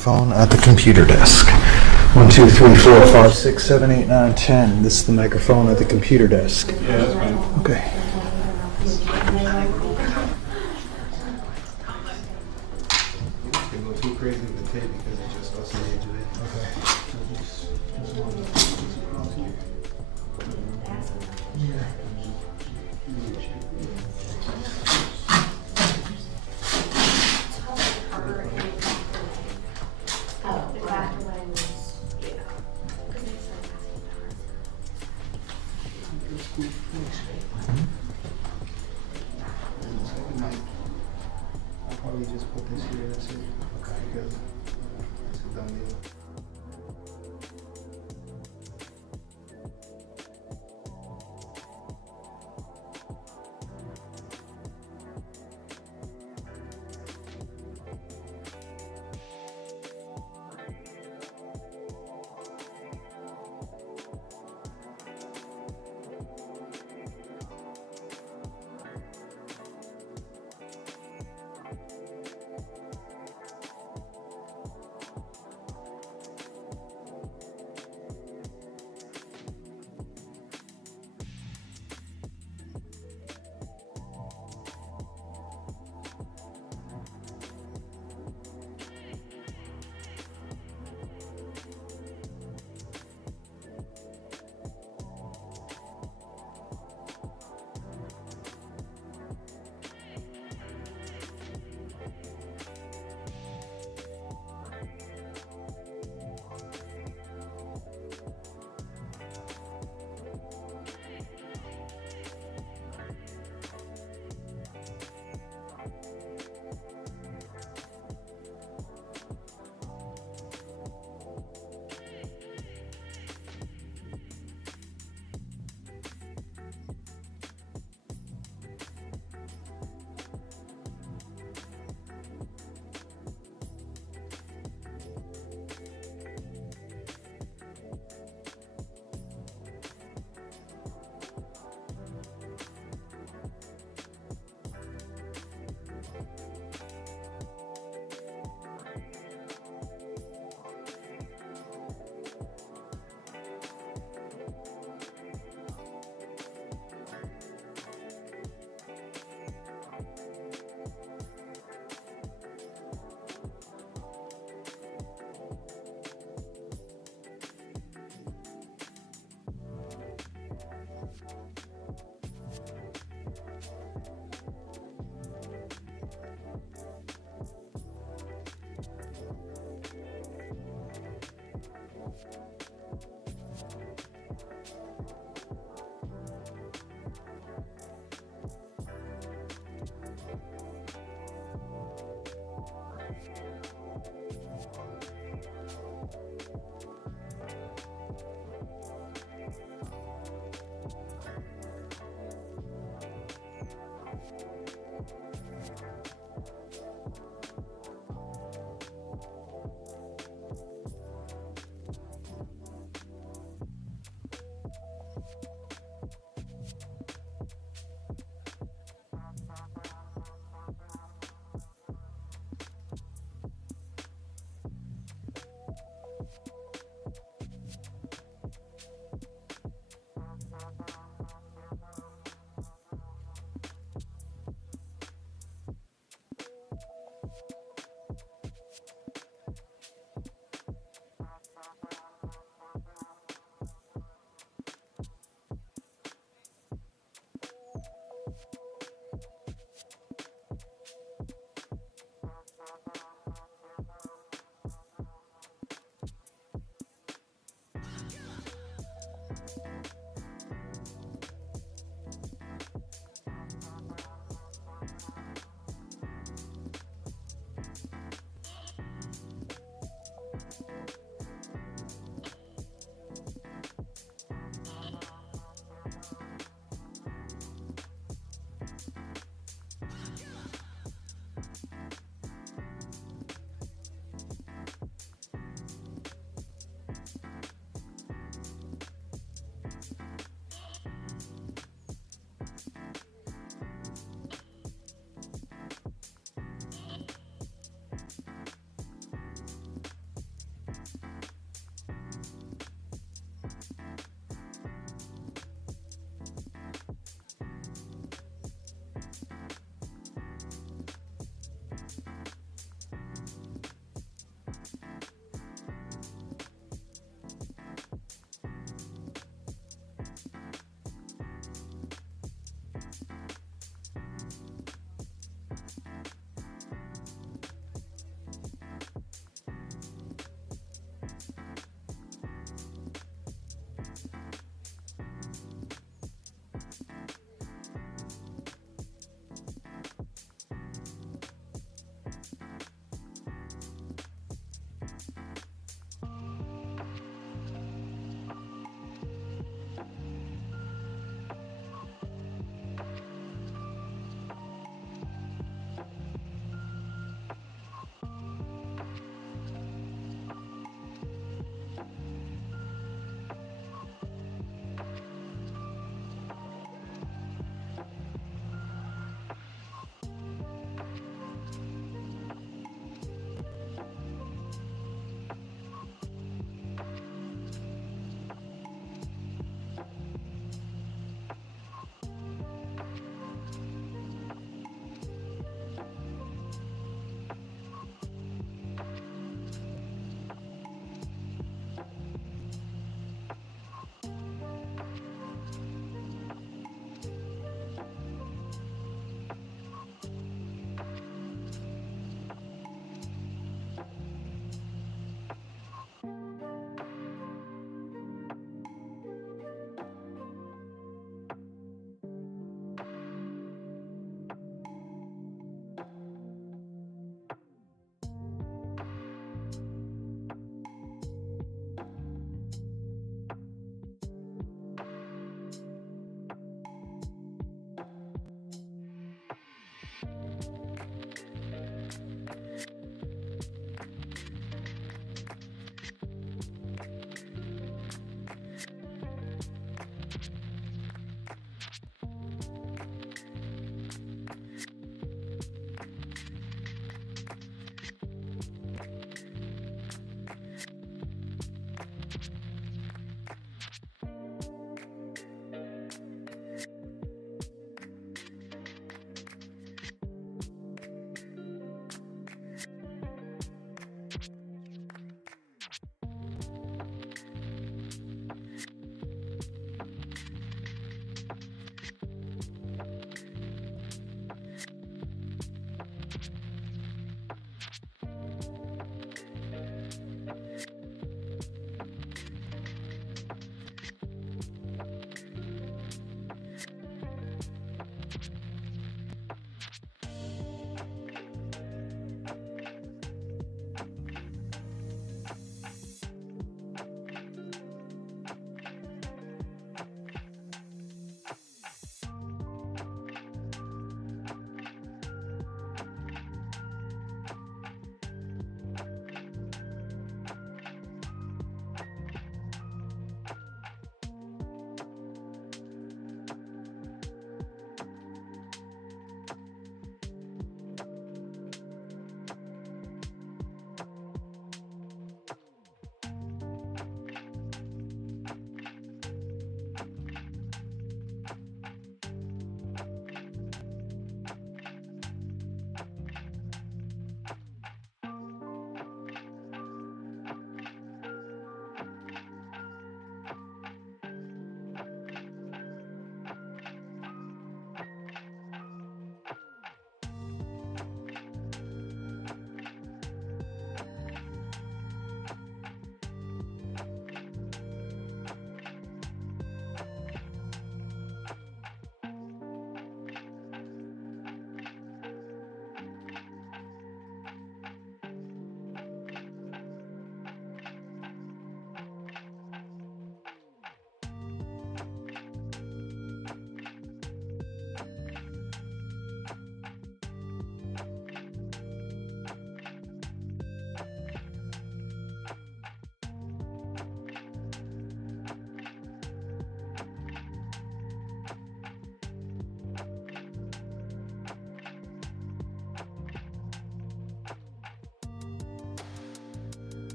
Phone at the computer desk. 1, 2, 3, 4, 5, 6, 7, 8, 9, 10. This is the microphone at the computer desk. Yeah, that's fine. Okay. Don't go too crazy with the tape because it's just us here today. I'll probably just put this here, that's it. Okay. Because it's a done deal.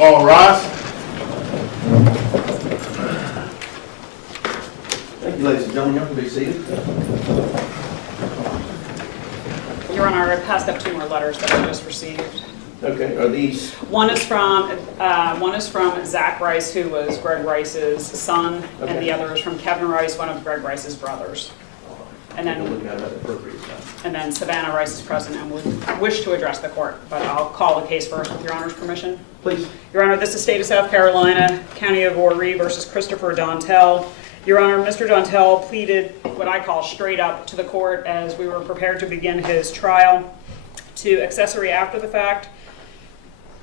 All rise. Thank you, ladies and gentlemen. Y'all can be seated. Your Honor, I passed up 2 more letters that I just received. Okay, are these, One is from Zach Rice, who was Greg Rice's son, and the other is from Kevin Rice, one of Greg Rice's brothers. And we'll then, look at it at the appropriate time. and then Savannah Rice is present and would wish to address the court, but I'll call the case first with Your Honor's permission. Please. Your Honor, this is State of South Carolina, County of Horry versus Christopher Dontell. Your Honor, Mr. Dontell pleaded what I call straight up to the court as we were prepared to begin his trial to accessory after the fact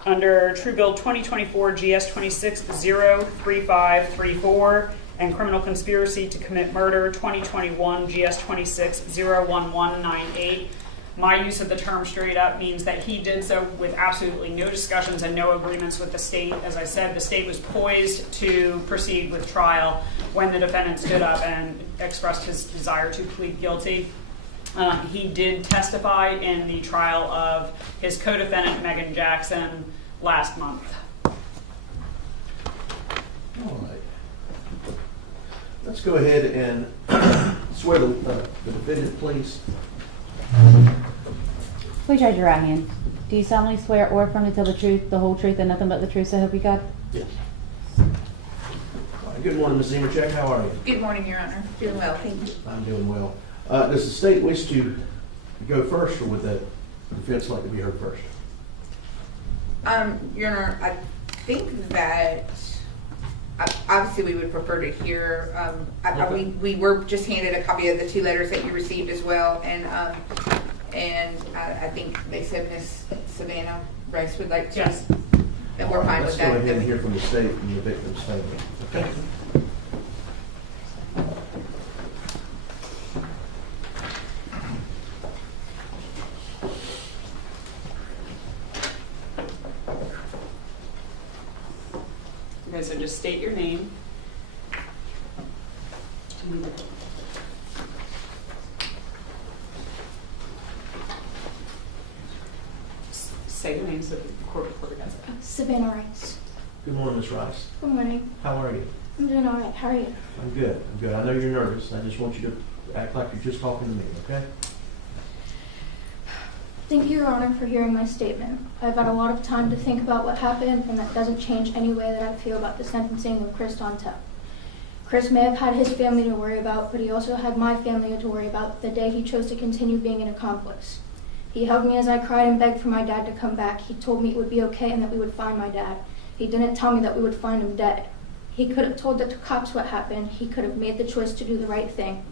under True Bill 2024 GS 2603534 and criminal conspiracy to commit murder 2021 GS 2601198. My use of the term straight up means that he did so with absolutely no discussions and no agreements with the state. As I said, the state was poised to proceed with trial when the defendant stood up and expressed his desire to plead guilty. He did testify in the trial of his co-defendant, Meagan Jackson, last month. All right. Let's go ahead and swear the defendant, please. Please raise your right hand. Do you solemnly swear or affirm to tell the truth, the whole truth, and nothing but the truth, so help you God? Yes. All right. Good morning, Ms. Zmroczek. How are you? Good morning, Your Honor. Doing well, thank you. I'm doing well. Does the state wish to go first, or would the defense like to be heard first? Your Honor, I think that obviously we would prefer to hear. Okay. We were just handed a copy of the 2 letters that you received as well, and I think they said Miss Savannah Rice would like to. Yes. And we're fine Let's with that. go ahead and hear from the state and the victim's family. Okay. Thank you. Okay, so just state your name. Say your name so the court reporter gets it. Savannah Rice. Good morning, Ms. Rice. Good morning. How are you? I'm doing all right. How are you? I'm good. I'm good. I know you're nervous. I just want you to act like you're just talking to me, okay? Thank you, Your Honor, for hearing my statement. I've had a lot of time to think about what happened, and that doesn't change any way that I feel about the sentencing of Chris Dontell. Chris may have had his family to worry about, but he also had my family to worry about the day he chose to continue being an accomplice. He hugged me as I cried and begged for my dad to come back. He told me it would be okay and that we would find my dad. He didn't tell me that we would find him dead. He could have told the cops what happened. He could have made the choice to do the right thing.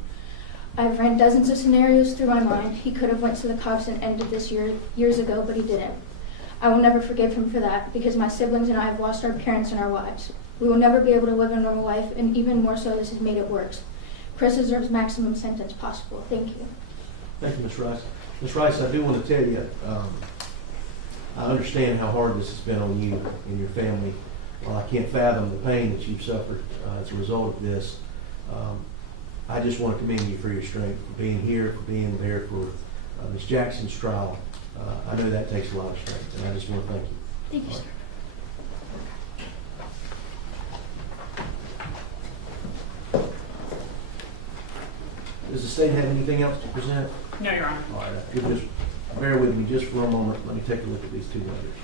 I've ran dozens of scenarios through my mind. He could have went to the cops and ended this years ago, but he didn't. I will never forgive him for that, because my siblings and I have lost our parents and our wives. We will never be able to live a normal life, and even more so, this has made it worse. Chris deserves maximum sentence possible. Thank you. Thank you, Ms. Rice. Ms. Rice, I do want to tell you, I understand how hard this has been on you and your family. While I can't fathom the pain that you've suffered as a result of this, I just want to commend you for your strength, for being here, for being there for Ms. Jackson's trial. I know that takes a lot of strength, and I just want to thank you. Thank you, sir. Does the state have anything else to present? No, Your Honor. All right, if you'll just bear with me just for a moment. Let me take a look at these 2 letters.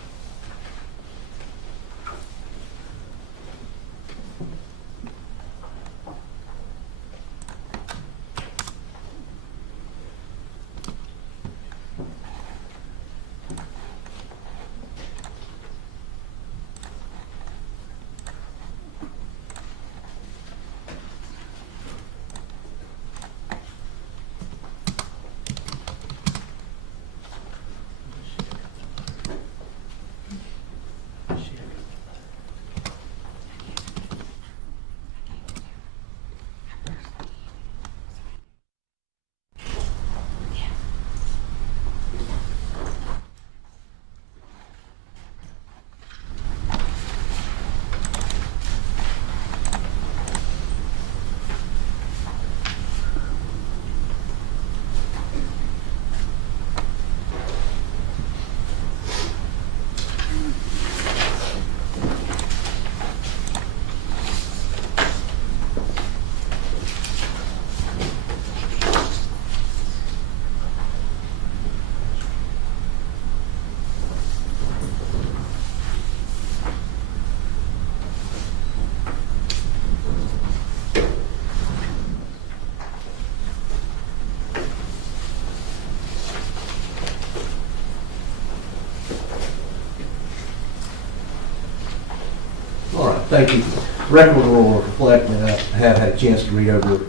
Thank you. Record will reflect that I have had a chance to read over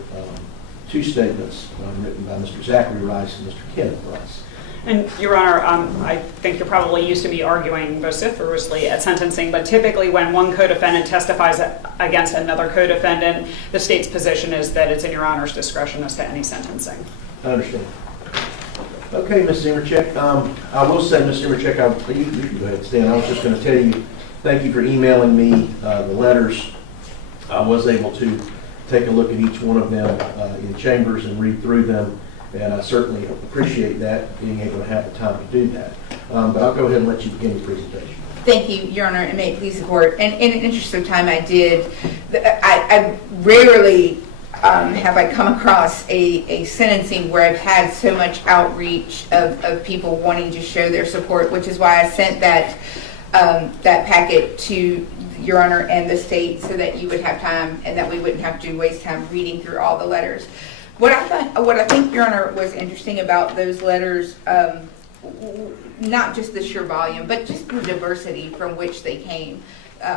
two statements written by Mr. Zachary Rice and Mr. Kenneth Rice. And Your Honor, I think you're probably used to me arguing vociferously at sentencing, but typically when one co-defendant testifies against another co-defendant, the state's position is that it's in Your Honor's discretion as to any sentencing. I understand. Okay, Ms. Zmroczek. I will say, Ms. Zmroczek, you can go ahead and stand. I was just going to tell you, thank you for emailing me the letters. I was able to take a look at each one of them in chambers and read through them, and I certainly appreciate that, being able to have the time to do that. But I'll go ahead and let you begin your presentation. Thank you, Your Honor, and may it please the court. And in an interest of time, I rarely have I come across a sentencing where I've had so much outreach of people wanting to show their support, which is why I sent that packet to Your Honor and the state so that you would have time and that we wouldn't have to waste time reading through all the letters. What I think, Your Honor, was interesting about those letters, not just the sheer volume, but just the diversity from which they came.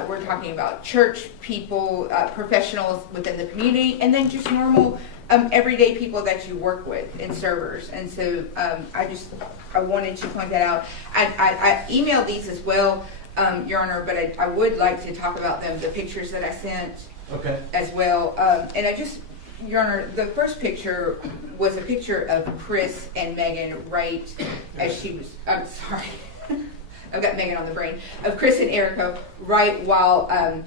We're talking about church people, professionals within the community, and then just normal, everyday people that you work with and servers. And so I wanted to point that out. I emailed these as well, Your Honor, but I would like to talk about them, the pictures that I sent as well. And Your Honor, the first picture was a picture of Chris and Meagan right as she was, I'm sorry. I've got Meagan on the brain, of Chris and Erica right while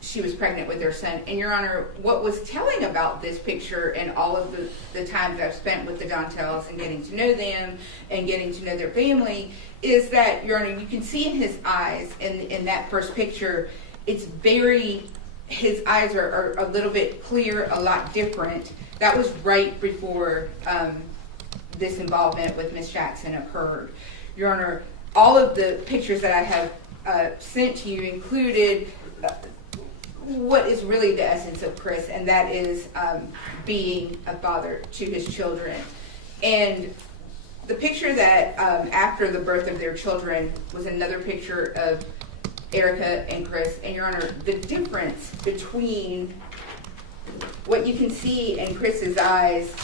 she was pregnant with their son. And Your Honor, what was telling about this picture and all of the times I've spent with the Dontells and getting to know them and getting to know their family is that, Your Honor, you can see in his eyes in that first picture, it's his eyes are a little bit clear, a lot different. That was right before this involvement with Miss Jackson occurred. Your Honor, all of the pictures that I have sent to you included what is really the essence of Chris, and that is being a father to his children. And the picture that after the birth of their children was another picture of Erica and Chris. And Your Honor, the difference between what you can see in Chris's eyes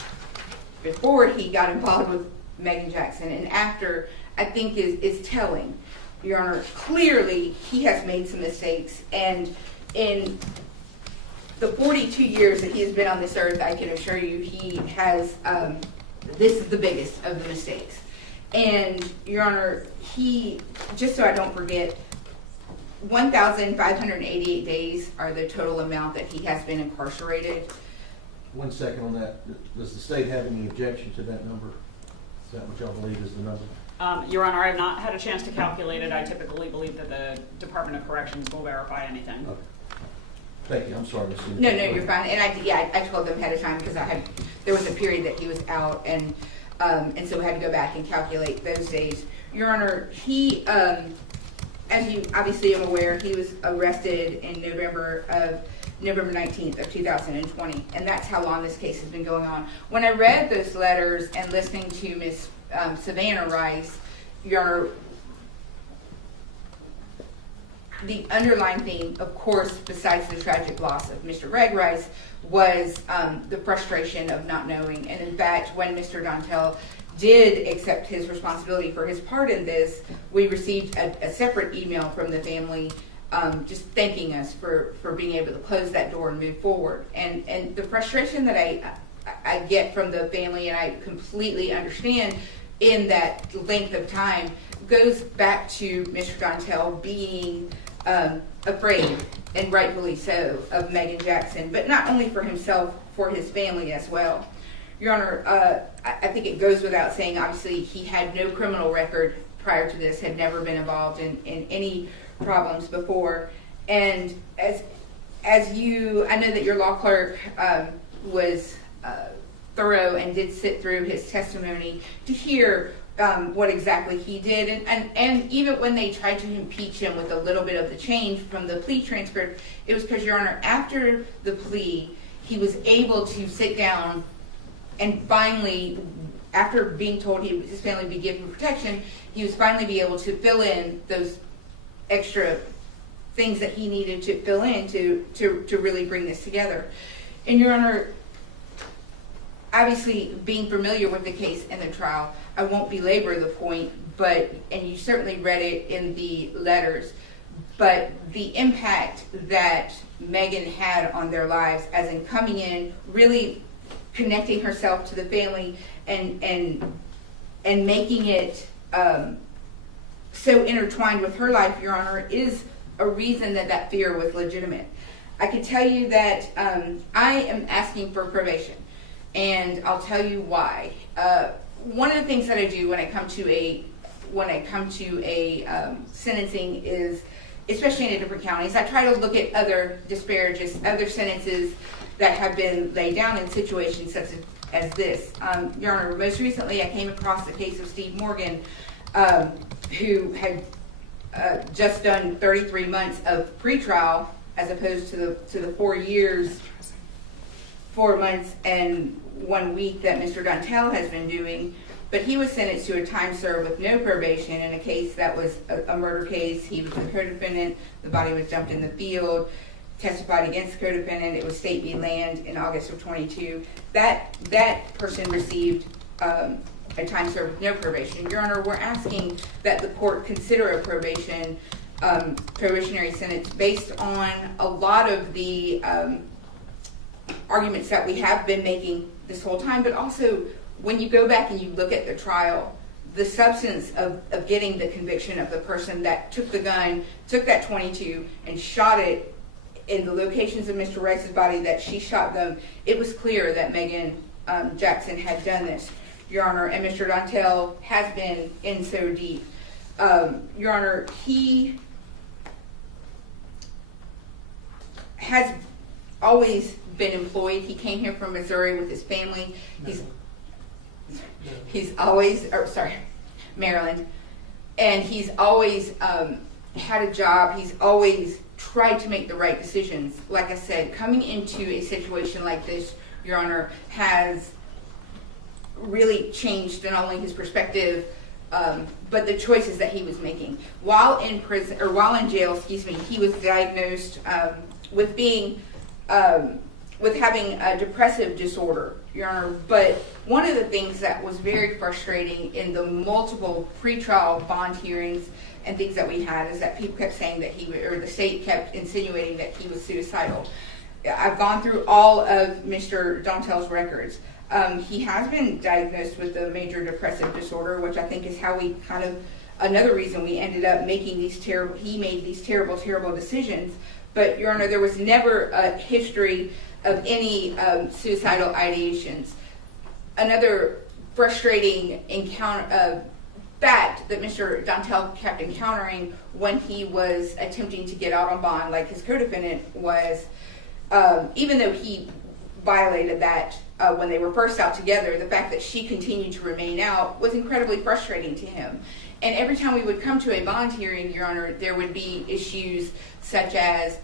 before he got involved with Meagan Jackson and after, I think is telling. Your Honor, clearly he has made some mistakes, and in the 42 years that he has been on this earth, I can assure you he has, this is the biggest of the mistakes. And Your Honor, just so I don't forget, 1,588 days are the total amount that he has been incarcerated. 1 second on that. Does the state have any objection to that number? Is that what y'all believe is the number? Your Honor, I have not had a chance to calculate it. I typically believe that the Department of Corrections will verify anything. Okay. Thank you. I'm sorry, Ms. Zmroczek. No, you're fine. And I told them ahead of time because there was a period that he was out, and so we had to go back and calculate those days. Your Honor, he, as you obviously am aware, he was arrested in November 19th of 2020, and that's how long this case has been going on. When I read those letters and listening to Ms. Savannah Rice, Your Honor, the underlying theme, of course, besides the tragic loss of Mr. Greg Rice, was the frustration of not knowing. And in fact, when Mr. Dontell did accept his responsibility for his part in this, we received a separate email from the family just thanking us for being able to close that door and move forward. And the frustration that I get from the family, and I completely understand in that length of time, goes back to Mr. Dontell being afraid, and rightfully so, of Meagan Jackson, but not only for himself, for his family as well. Your Honor, I think it goes without saying, obviously, he had no criminal record prior to this, had never been involved in any problems before. And as you, I know that your law clerk was thorough and did sit through his testimony to hear what exactly he did. And even when they tried to impeach him with a little bit of the change from the plea transcript, it was because, Your Honor, after the plea, he was able to sit down and finally, after being told his family would be given protection, he was finally be able to fill in those extra things that he needed to fill in to really bring this together. And Your Honor, obviously being familiar with the case and the trial, I won't belabor the point, and you certainly read it in the letters, but the impact that Meagan had on their lives, as in coming in, really connecting herself to the family and making it so intertwined with her life, Your Honor, is a reason that fear was legitimate. I can tell you that I am asking for probation, and I'll tell you why. One of the things that I do when I come to a sentencing is, especially in different counties, I try to look at other sentences that have been laid down in situations such as this. Your Honor, most recently I came across the case of Steve Morgan, who had just done 33 months of pretrial as opposed to the 4 years, 4 months and 1 week that Mr. Dontell has been doing. But he was sentenced to a time served with no probation in a case that was a murder case. He was the co-defendant. The body was dumped in the field. Testified against the co-defendant. It was State v. Land in August of 22. That person received a time served with no probation. Your Honor, we're asking that the court consider a probationary sentence based on a lot of the arguments that we have been making this whole time, but also when you go back and you look at the trial, the substance of getting the conviction of the person that took the gun, took that 22 and shot it in the locations of Mr. Rice's body that she shot them, it was clear that Meagan Jackson had done this, Your Honor, and Mr. Dontell has been in so deep. Your Honor, he has always been employed. He came here from Missouri with his family. He's always, Maryland, and he's always had a job. He's always tried to make the right decisions. Like I said, coming into a situation like this, Your Honor, has really changed not only his perspective, but the choices that he was making. While in prison, or while in jail, he was diagnosed with being with having a depressive disorder, Your Honor. But one of the things that was very frustrating in the multiple pretrial bond hearings and things that we had is that people kept saying that the state kept insinuating that he was suicidal. I've gone through all of Mr. Dontell's records. He has been diagnosed with a major depressive disorder, which I think is how we another reason we ended up making he made these terrible decisions. But Your Honor, there was never a history of any suicidal ideations. Another frustrating fact that Mr. Dontell kept encountering when he was attempting to get out on bond, like his co-defendant was, even though he violated that when they were first out together, the fact that she continued to remain out was incredibly frustrating to him. And every time we would come to a bond hearing, Your Honor, there would be issues such as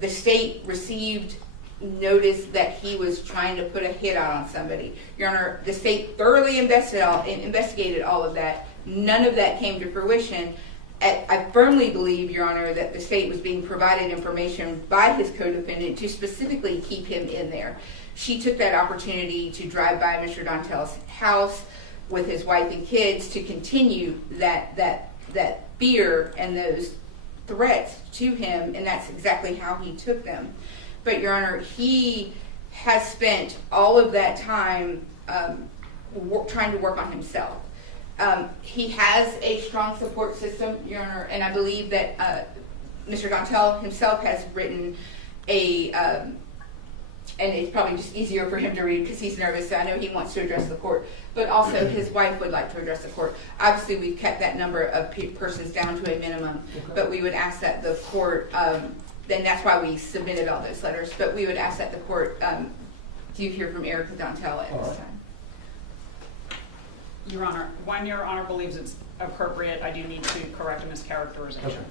the state received notice that he was trying to put a hit out on somebody. Your Honor, the state thoroughly investigated all of that. None of that came to fruition. I firmly believe, Your Honor, that the state was being provided information by his co-defendant to specifically keep him in there. She took that opportunity to drive by Mr. Dontell's house with his wife and kids to continue that fear and those threats to him, and that's exactly how he took them. But Your Honor, he has spent all of that time trying to work on himself. He has a strong support system, Your Honor, and I believe that Mr. Dontell himself has written and it's probably just easier for him to read because he's nervous, so I know he wants to address the court, but also his wife would like to address the court. Obviously, we've kept that number of persons down to a minimum, but we would ask that the court, then that's why we submitted all those letters, but we would ask that the court do hear from Erica Dontell at this time. Your Honor, when Your Honor believes it's appropriate, I do need to correct a mischaracterization.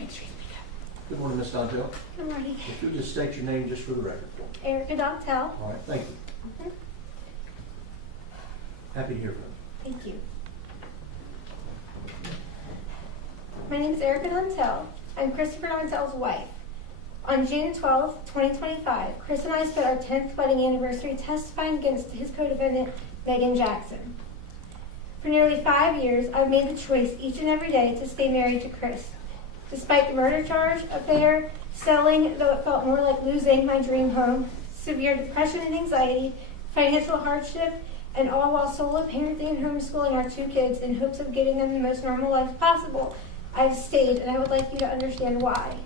Okay. Good morning, Ms. Dontell. Good morning. If you'll just state your name just for the record. Erica Dontell. All right, thank you. Happy to hear from you. Thank you. My name is Erica Dontell. I'm Christopher Dontell's wife. On June 12, 2025, Chris and I spent our 10th wedding anniversary testifying against his co-defendant, Meagan Jackson. For nearly 5 years, I've made the choice each and every day to stay married to Chris. Despite the murder charge, affair, selling, though it felt more like losing my dream home, severe depression and anxiety, financial hardship, and all while solo parenting and homeschooling our 2 kids in hopes of getting them the most normal life possible, I've stayed, and I would like you to understand why.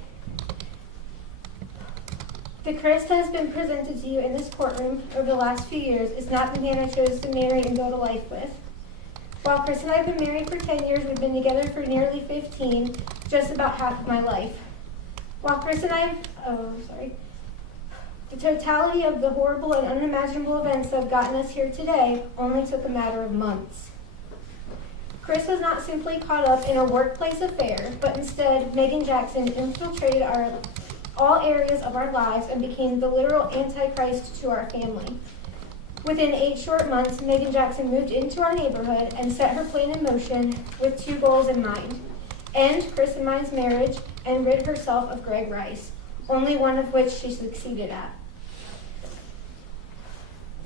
The Chris that has been presented to you in this courtroom over the last few years is not the man I chose to marry and build a life with. While Chris and I have been married for 10 years, we've been together for nearly 15, just about half of my life. While Chris and I, the totality of the horrible and unimaginable events that have gotten us here today only took a matter of months. Chris was not simply caught up in a workplace affair, but instead Meagan Jackson infiltrated all areas of our lives and became the literal antichrist to our family. Within 8 short months, Meagan Jackson moved into our neighborhood and set her plan in motion with 2 goals in mind: end Chris and mine's marriage and rid herself of Greg Rice, only one of which she succeeded at.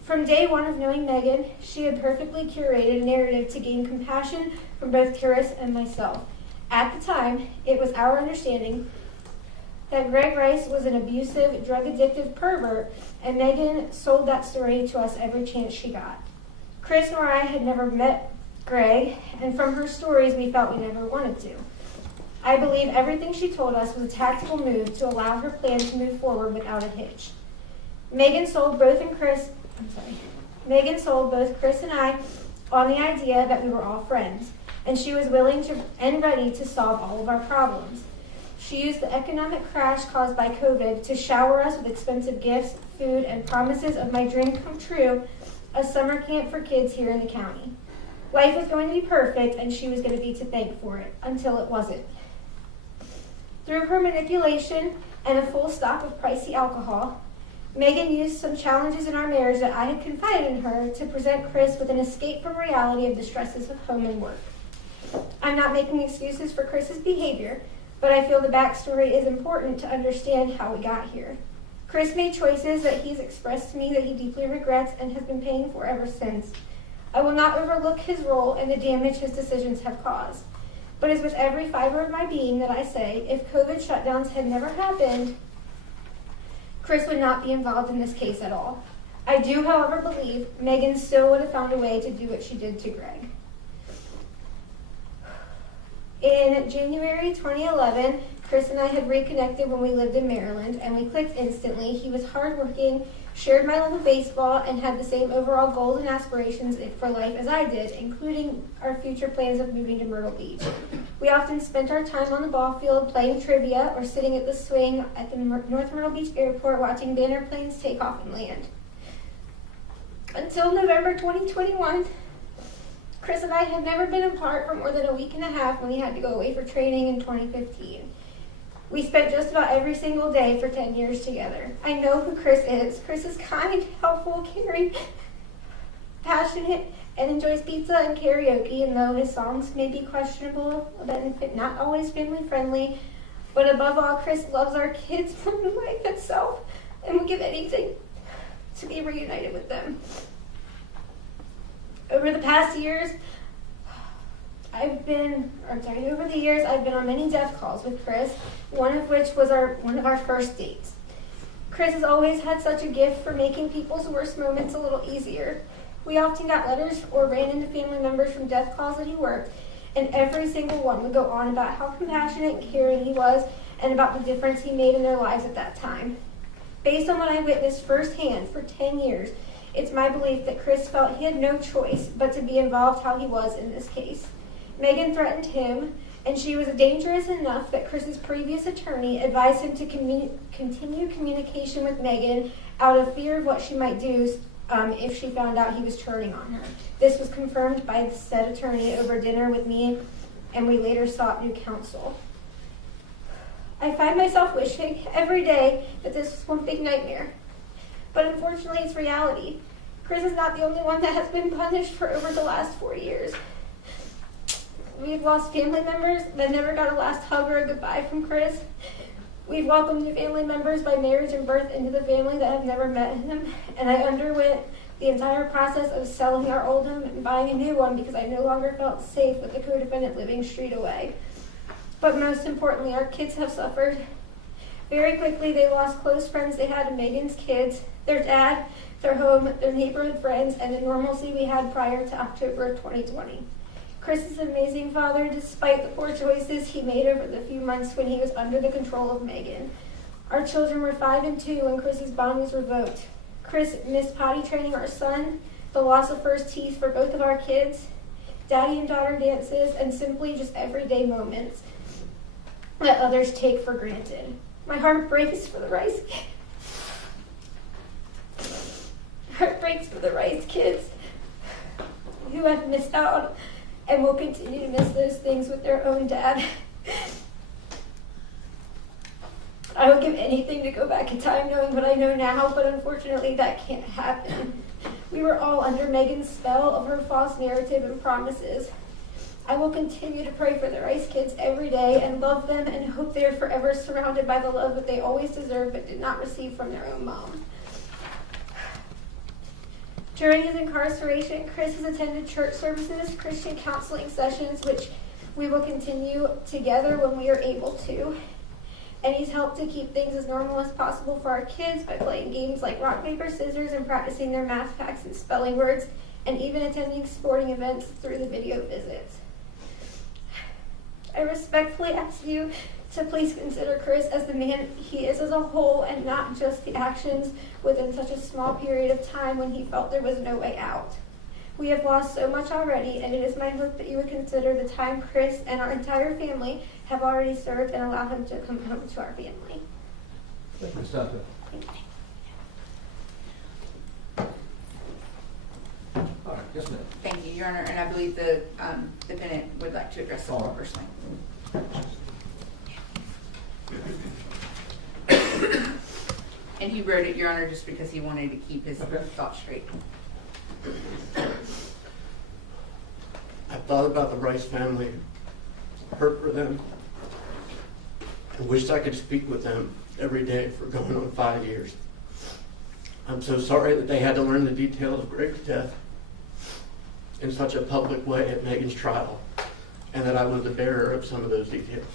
From day one of knowing Meagan, she had perfectly curated a narrative to gain compassion from both Chris and myself. At the time, it was our understanding that Greg Rice was an abusive, drug-addictive pervert, and Meagan sold that story to us every chance she got. Chris nor I had never met Greg, and from her stories, we felt we never wanted to. I believe everything she told us was a tactical move to allow her plan to move forward without a hitch. Meagan sold both Chris and I on the idea that we were all friends, and she was willing to and ready to solve all of our problems. She used the economic crash caused by COVID to shower us with expensive gifts, food, and promises of my dream come true, a summer camp for kids here in the county. Life was going to be perfect, and she was going to be to thank for it, until it wasn't. Through her manipulation and a full stock of pricey alcohol, Meagan used some challenges in our marriage that I had confided in her to present Chris with an escape from reality of the stresses of home and work. I'm not making excuses for Chris's behavior, but I feel the backstory is important to understand how we got here. Chris made choices that he's expressed to me that he deeply regrets and has been paying for ever since. I will not overlook his role and the damage his decisions have caused. But it's with every fiber of my being that I say, if COVID shutdowns had never happened, Chris would not be involved in this case at all. I do, however, believe Meagan still would have found a way to do what she did to Greg. In January 2011, Chris and I had reconnected when we lived in Maryland, and we clicked instantly. He was hardworking, shared my love of baseball, and had the same overall goals and aspirations for life as I did, including our future plans of moving to Myrtle Beach. We often spent our time on the ball field playing trivia or sitting at the swing at the North Myrtle Beach Airport watching banner planes take off and land. Until November 2021, Chris and I had never been apart for more than a week and a half when he had to go away for training in 2015. We spent just about every single day for 10 years together. I know who Chris is. Chris is kind, helpful, caring, passionate, and enjoys pizza and karaoke, and though his songs may be questionable, but not always family friendly. But above all, Chris loves our kids more than life itself and would give anything to be reunited with them. Over the years, I've been on many death calls with Chris, one of which was one of our first dates. Chris has always had such a gift for making people's worst moments a little easier. We often got letters or ran into family members from death calls that he worked, and every single one would go on about how compassionate and caring he was and about the difference he made in their lives at that time. Based on what I witnessed firsthand for 10 years, it's my belief that Chris felt he had no choice but to be involved how he was in this case. Meagan threatened him, and she was dangerous enough that Chris's previous attorney advised him to continue communication with Meagan out of fear of what she might do if she found out he was turning on her. This was confirmed by the said attorney over dinner with me, and we later sought new counsel. I find myself wishing every day that this was one big nightmare, but unfortunately it's reality. Chris is not the only one that has been punished for over the last 4 years. We've lost family members that never got a last hug or a goodbye from Chris. We've welcomed new family members by marriage and birth into the family that have never met him, and I underwent the entire process of selling our old home and buying a new one because I no longer felt safe with the co-defendant living street away. But most importantly, our kids have suffered. Very quickly, they lost close friends they had in Meagan's kids, their dad, their home, their neighborhood friends, and the normalcy we had prior to October of 2020. Chris is an amazing father despite the poor choices he made over the few months when he was under the control of Meagan. Our children were 5 and 2 when Chris's bond was revoked. Chris missed potty training our son, the loss of first teeth for both of our kids, daddy and daughter dances, and simply just everyday moments that others take for granted. My heart breaks for the Rice kids who have missed out and will continue to miss those things with their own dad. I would give anything to go back in time knowing what I know now, but unfortunately that can't happen. We were all under Meagan's spell of her false narrative and promises. I will continue to pray for the Rice kids every day and love them and hope they are forever surrounded by the love that they always deserved but did not receive from their own mom. During his incarceration, Chris has attended church services, Christian counseling sessions, which we will continue together when we are able to. And he's helped to keep things as normal as possible for our kids by playing games like rock, paper, scissors and practicing their math facts and spelling words, and even attending sporting events through the video visits. I respectfully ask you to please consider Chris as the man he is as a whole and not just the actions within such a small period of time when he felt there was no way out. We have lost so much already, and it is my hope that you would consider the time Chris and our entire family have already served and allow him to come home to our family. Thank you, Ms. Dontell. All right, yes, ma'am. Thank you, Your Honor, and I believe the defendant would like to address the All court right. personally. And he wrote it, Your Honor, just because he wanted to keep his thoughts straight. I thought about the Rice family, hurt for them, and wished I could speak with them every day for going on 5 years. I'm so sorry that they had to learn the details of Greg's death in such a public way at Meagan's trial, and that I was the bearer of some of those details.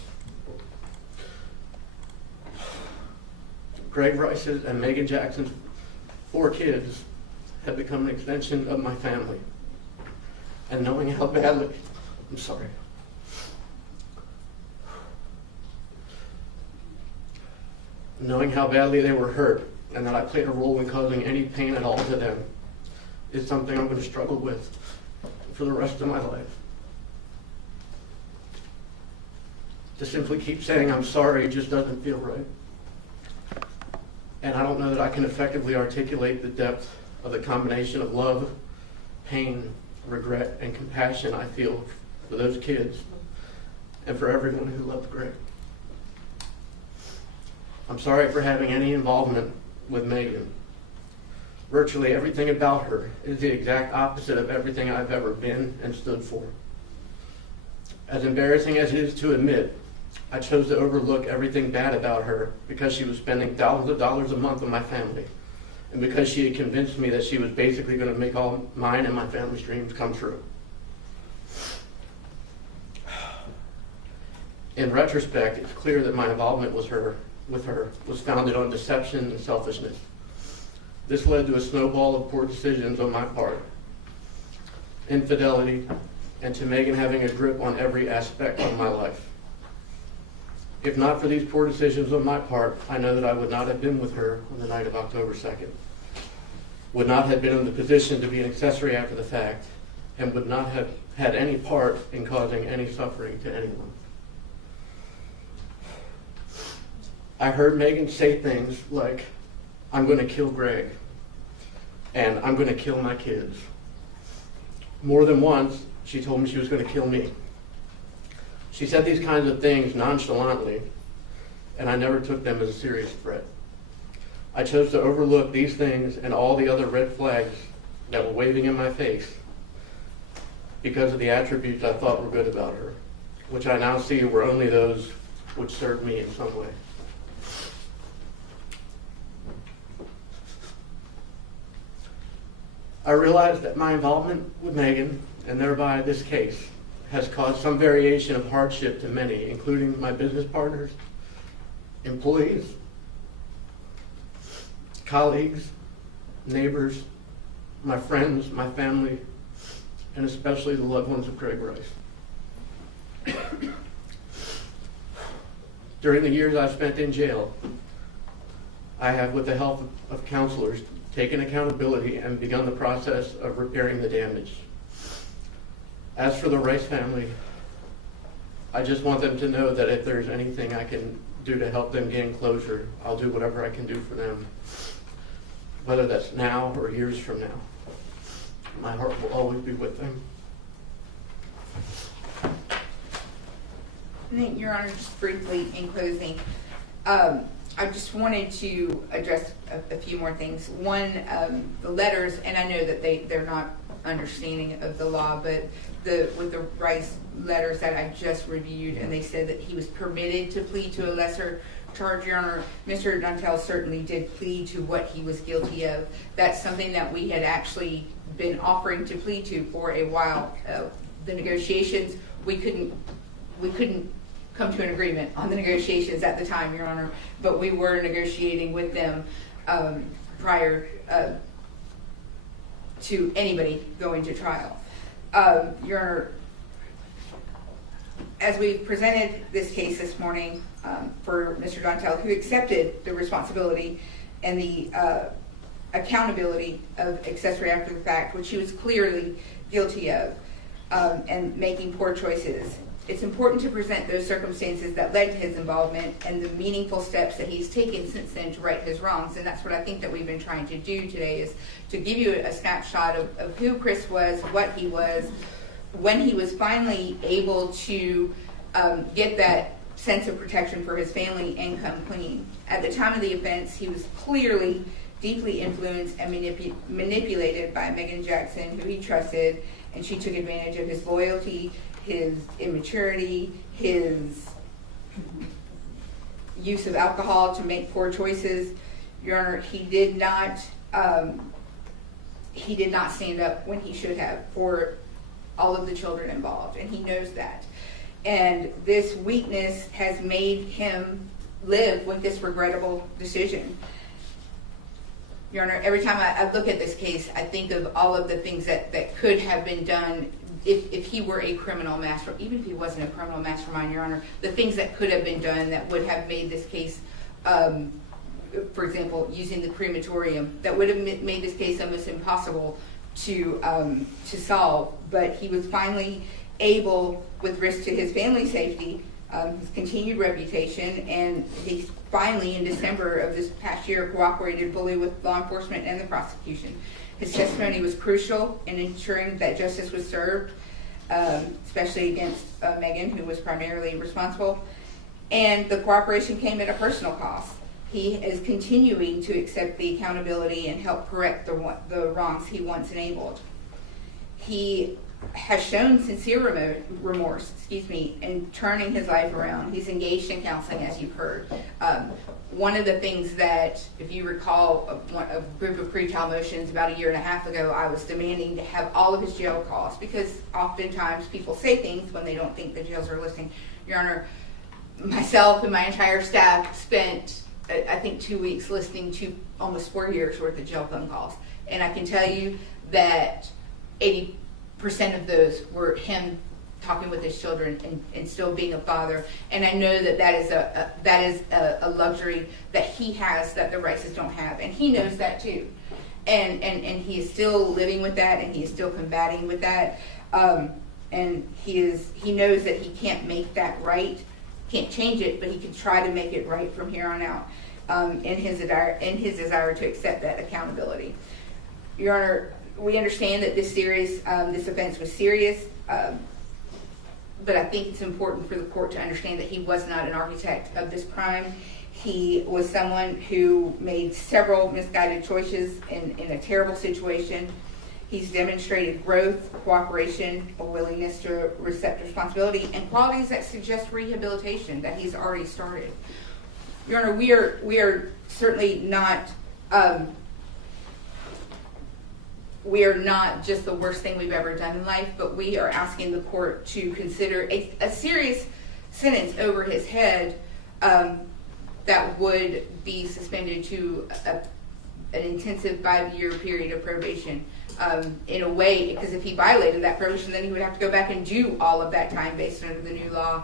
Greg Rice's and Meagan Jackson's 4 kids have become an extension of my family. And knowing how badly, knowing how badly they were hurt and that I played a role in causing any pain at all to them is something I'm going to struggle with for the rest of my life. To simply keep saying I'm sorry just doesn't feel right. And I don't know that I can effectively articulate the depth of the combination of love, pain, regret, and compassion I feel for those kids and for everyone who loved Greg. I'm sorry for having any involvement with Meagan. Virtually everything about her is the exact opposite of everything I've ever been and stood for. As embarrassing as it is to admit, I chose to overlook everything bad about her because she was spending thousands of dollars a month on my family, and because she had convinced me that she was basically going to make all mine and my family's dreams come true. In retrospect, it's clear that my involvement with her was founded on deception and selfishness. This led to a snowball of poor decisions on my part, infidelity, and to Meagan having a grip on every aspect of my life. If not for these poor decisions on my part, I know that I would not have been with her on the night of October 2nd, would not have been in the position to be an accessory after the fact, and would not have had any part in causing any suffering to anyone. I heard Meagan say things like, "I'm going to kill Greg," and "I'm going to kill my kids." More than once, she told me she was going to kill me. She said these kinds of things nonchalantly, and I never took them as a serious threat. I chose to overlook these things and all the other red flags that were waving in my face because of the attributes I thought were good about her, which I now see were only those which served me in some way. I realized that my involvement with Meagan, and thereby this case, has caused some variation of hardship to many, including my business partners, employees, colleagues, neighbors, my friends, my family, and especially the loved ones of Gregory Rice. During the years I've spent in jail, I have, with the help of counselors, taken accountability and begun the process of repairing the damage. As for the Rice family, I just want them to know that if there's anything I can do to help them gain closure, I'll do whatever I can do for them, whether that's now or years from now. My heart will always be with them. Your Honor, just briefly in closing, I just wanted to address a few more things. One, the letters, and I know that they're not understanding of the law, but with the Rice letters that I just reviewed, and they said that he was permitted to plead to a lesser charge, Your Honor, Mr. Dontell certainly did plead to what he was guilty of. That's something that we had actually been offering to plead to for a while. The negotiations, we couldn't come to an agreement on the negotiations at the time, Your Honor, but we were negotiating with them prior to anybody going to trial. Your Honor, as we presented this case this morning for Mr. Dontell, who accepted the responsibility and the accountability of accessory after the fact, which he was clearly guilty of, and making poor choices, it's important to present those circumstances that led to his involvement and the meaningful steps that he's taken since then to right his wrongs. And that's what I think that we've been trying to do today, is to give you a snapshot of who Chris was, what he was, when he was finally able to get that sense of protection for his family and come clean. At the time of the offense, he was clearly deeply influenced and manipulated by Meagan Jackson, who he trusted, and she took advantage of his loyalty, his immaturity, his use of alcohol to make poor choices. Your Honor, he did not stand up when he should have for all of the children involved, and he knows that. And this weakness has made him live with this regrettable decision. Your Honor, every time I look at this case, I think of all of the things that could have been done if he were a criminal master, even if he wasn't a criminal mastermind, Your Honor, the things that could have been done that would have made this case, for example, using the crematorium, that would have made this case almost impossible to solve. But he was finally able, with risk to his family's safety, his continued reputation, and he finally, in December of this past year, cooperated fully with law enforcement and the prosecution. His testimony was crucial in ensuring that justice was served, especially against Meagan, who was primarily responsible. And the cooperation came at a personal cost. He is continuing to accept the accountability and help correct the wrongs he once enabled. He has shown sincere remorse, in turning his life around. He's engaged in counseling, as you've heard. One of the things that, if you recall, a group of pretrial motions about a year and a half ago, I was demanding to have all of his jail costs, because oftentimes people say things when they don't think the jails are listening. Your Honor, myself and my entire staff spent, I think, 2 weeks listening to almost 4 years worth of jail phone calls. And I can tell you that 80% of those were him talking with his children and still being a father. And I know that is a luxury that he has that the Rices don't have, and he knows that too. And he is still living with that, and he is still combating with that. And he knows that he can't make that right, can't change it, but he can try to make it right from here on out. In his desire to accept that accountability. Your Honor, we understand that this offense was serious, but I think it's important for the court to understand that he was not an architect of this crime. He was someone who made several misguided choices in a terrible situation. He's demonstrated growth, cooperation, a willingness to accept responsibility, and qualities that suggest rehabilitation that he's already started. Your Honor, we are certainly not we are not just the worst thing we've ever done in life, but we are asking the court to consider a serious sentence over his head that would be suspended to an intensive 5-year period of probation. In a way, because if he violated that probation, then he would have to go back and do all of that time based under the new law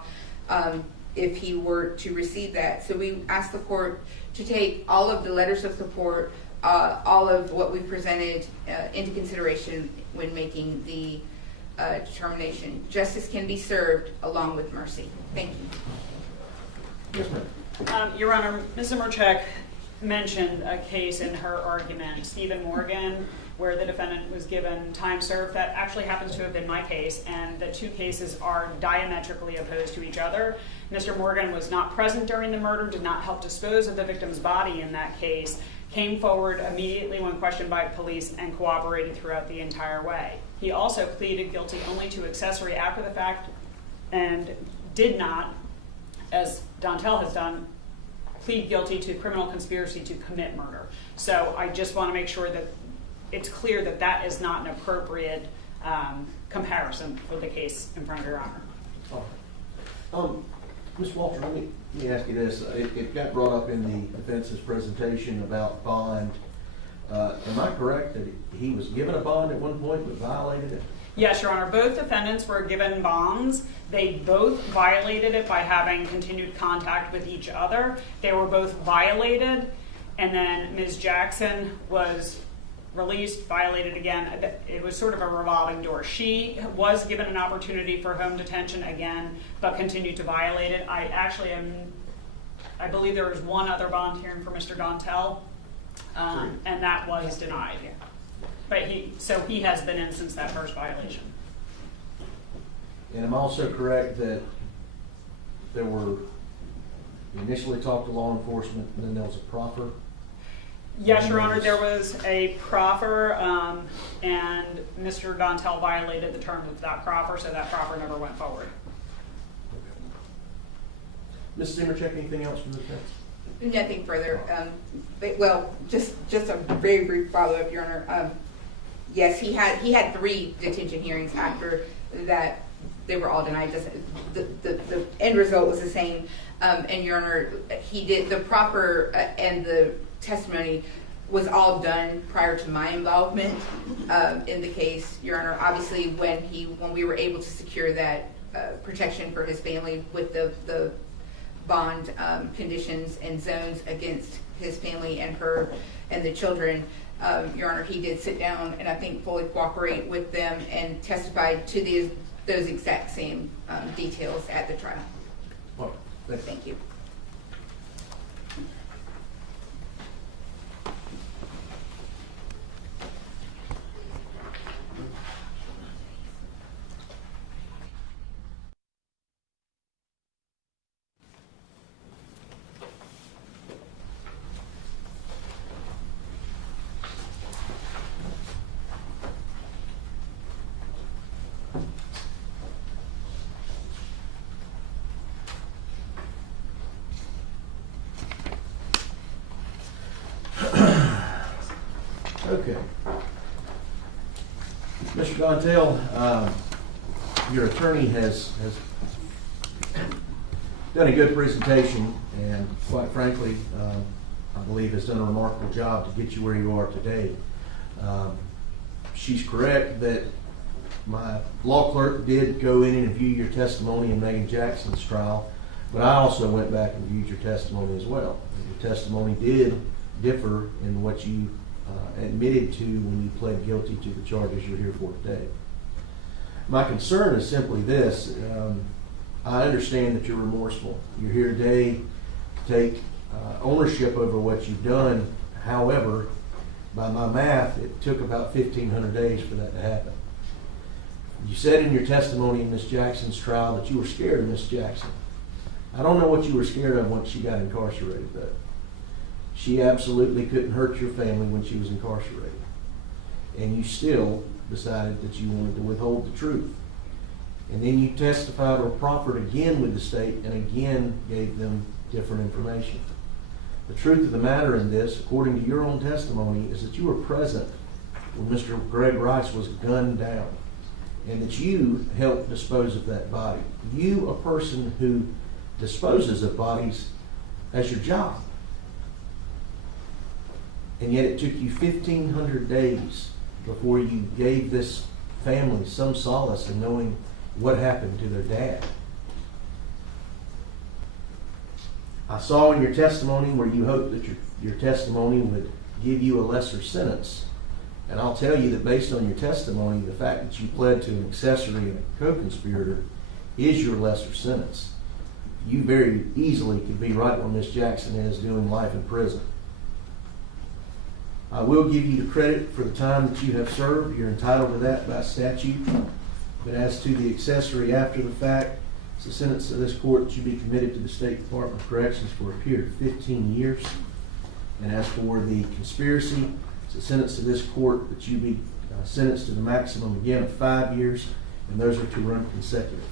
if he were to receive that. So we ask the court to take all of the letters of support, all of what we presented into consideration when making the determination. Justice can be served along with mercy. Thank you. Yes, ma'am. Your Honor, Ms. Zmroczek mentioned a case in her argument, Stephen Morgan, where the defendant was given time served. That actually happens to have been my case, and the two cases are diametrically opposed to each other. Mr. Morgan was not present during the murder, did not help dispose of the victim's body in that case, came forward immediately when questioned by police, and cooperated throughout the entire way. He also pleaded guilty only to accessory after the fact and did not, as Dontell has done, plead guilty to criminal conspiracy to commit murder. So I just want to make sure that it's clear that that is not an appropriate comparison for the case in front of Your Honor. All right. Ms. Walter, let me ask you this. It got brought up in the defense's presentation about bond. Am I correct that he was given a bond at one point but violated it? Yes, Your Honor. Both defendants were given bonds. They both violated it by having continued contact with each other. They were both violated, and then Ms. Jackson was released, violated again. It was sort of a revolving door. She was given an opportunity for home detention again, but continued to violate it. I believe there was one other bond hearing for Mr. Dontell, and that was denied. But he has been in since that first violation. And I'm also correct that there were initially talked to law enforcement, and then there was a proffer? Yes, Your Honor, there was a proffer, and Mr. Dontell violated the terms of that proffer, so that proffer never went forward. Ms. Zmroczek, anything else from the defense? Nothing further. Well, just a very brief follow-up, Your Honor. Yes, he had 3 detention hearings after that. They were all denied. The end result was the same. And Your Honor, he did the proffer and the testimony was all done prior to my involvement in the case, Your Honor. Obviously, when we were able to secure that protection for his family with the bond conditions and zones against his family and her and the children, Your Honor, he did sit down and I think fully cooperate with them and testified to those exact same details at the trial. Well, Thank you. Okay. Mr. Dontell, your attorney has done a good presentation and quite frankly, I believe has done a remarkable job to get you where you are today. She's correct that my law clerk did go in and view your testimony in Meagan Jackson's trial, but I also went back and viewed your testimony as well. Your testimony did differ in what you admitted to when you pled guilty to the charges you're here for today. My concern is simply this. I understand that you're remorseful. You're here today to take ownership over what you've done. However, by my math, it took about 1,500 days for that to happen. You said in your testimony in Ms. Jackson's trial that you were scared of Ms. Jackson. I don't know what you were scared of once she got incarcerated, though. She absolutely couldn't hurt your family when she was incarcerated. and you still decided that you wanted to withhold the truth. And then you testified or proffered again with the state and again gave them different information. The truth of the matter in this, according to your own testimony, is that you were present when Mr. Greg Rice was gunned down, and that you helped dispose of that body. You, a person who disposes of bodies, as your job. And yet it took you 1,500 days before you gave this family some solace in knowing what happened to their dad. I saw in your testimony where you hoped that your testimony would give you a lesser sentence. And I'll tell you that based on your testimony, the fact that you pled to an accessory and a co-conspirator is your lesser sentence. You very easily could be right where Ms. Jackson is, doing life in prison. I will give you the credit for the time that you have served. You're entitled to that by statute. But as to the accessory after the fact, it's a sentence of this court that you be committed to the State Department of Corrections for a period of 15 years. And as for the conspiracy, it's a sentence of this court that you be sentenced to the maximum again of 5 years, and those are to run consecutive.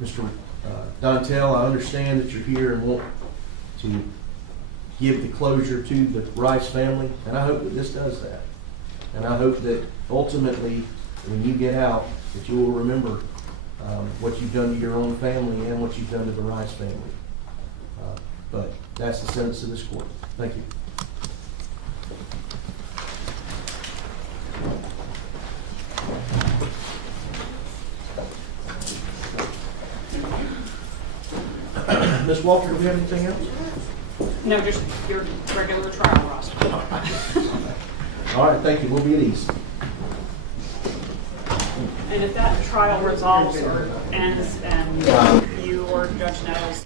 Mr. Dontell, I understand that you're here and want to give the closure to the Rice family, and I hope that this does that. And I hope that ultimately, when you get out, that you will remember what you've done to your own family and what you've done to the Rice family. But that's the sentence of this court. Thank you. Ms. Walker, do we have anything else? No, just your regular trial roster. All right, thank you. We'll be at ease. And if that trial resolves or ends and you or Judge Nettles